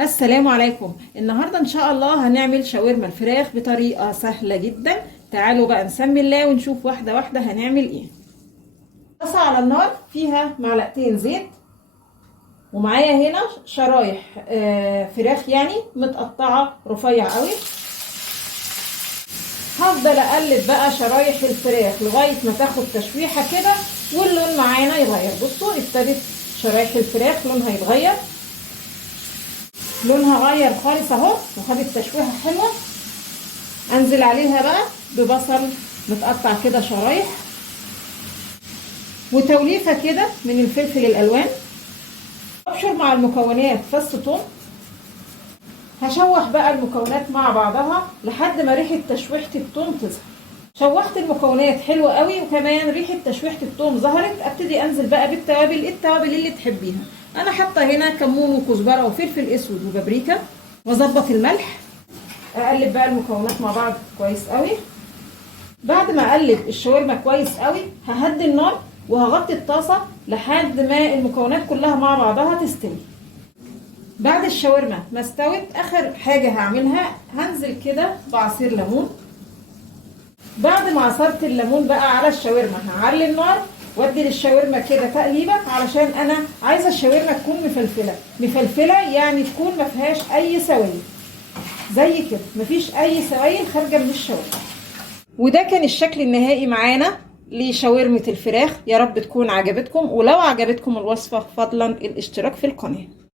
السلام عليكم. النهارده ان شاء الله هنعمل شاورما الفراخ بطريقه سهله جدا. تعالوا بقى نسمي الله ونشوف واحده واحده هنعمل ايه. طاسه على النار فيها معلقتين زيت، ومعايا هنا شرايح فراخ يعني متقطعه رفيع قوي. هفضل اقلب بقى شرايح الفراخ لغايه ما تاخد تشويحه كده واللون معانا يتغير. بصوا ابتدت شرايح الفراخ لونها يتغير، لونها غير خالص اهو وخدت تشويحه حلوه. انزل عليها بقى ببصل متقطع كده شرايح، وتوليفه كده من الفلفل الالوان. ابشر مع المكونات فص ثوم. هشوح بقى المكونات مع بعضها لحد ما ريحه تشويحه الثوم تظهر. شوحت المكونات حلوه قوي وكمان ريحه تشويحه الثوم ظهرت. ابتدي انزل بقى التوابل اللي تحبيها. انا حاطه هنا كمون وكزبره وفلفل اسود وبابريكا، واظبط الملح. اقلب بقى المكونات مع بعض كويس قوي. بعد ما اقلب الشاورما كويس قوي ههدي النار وهغطي الطاسه لحد ما المكونات كلها مع بعضها تستوي. بعد الشاورما ما استوت اخر حاجه هعملها هنزل كده بعصير ليمون. بعد ما عصرت الليمون بقى على الشاورما هعلي النار وادي للشاورما كده تقليبه، علشان انا عايزه الشاورما تكون مفلفله يعني تكون ما فيهاش اي سوائل، زي كده مفيش اي سوائل خارجه من الشاورما. وده كان الشكل النهائي معانا لشاورمه الفراخ. يا رب تكون عجبتكم، ولو عجبتكم الوصفه فضلا الاشتراك في القناه.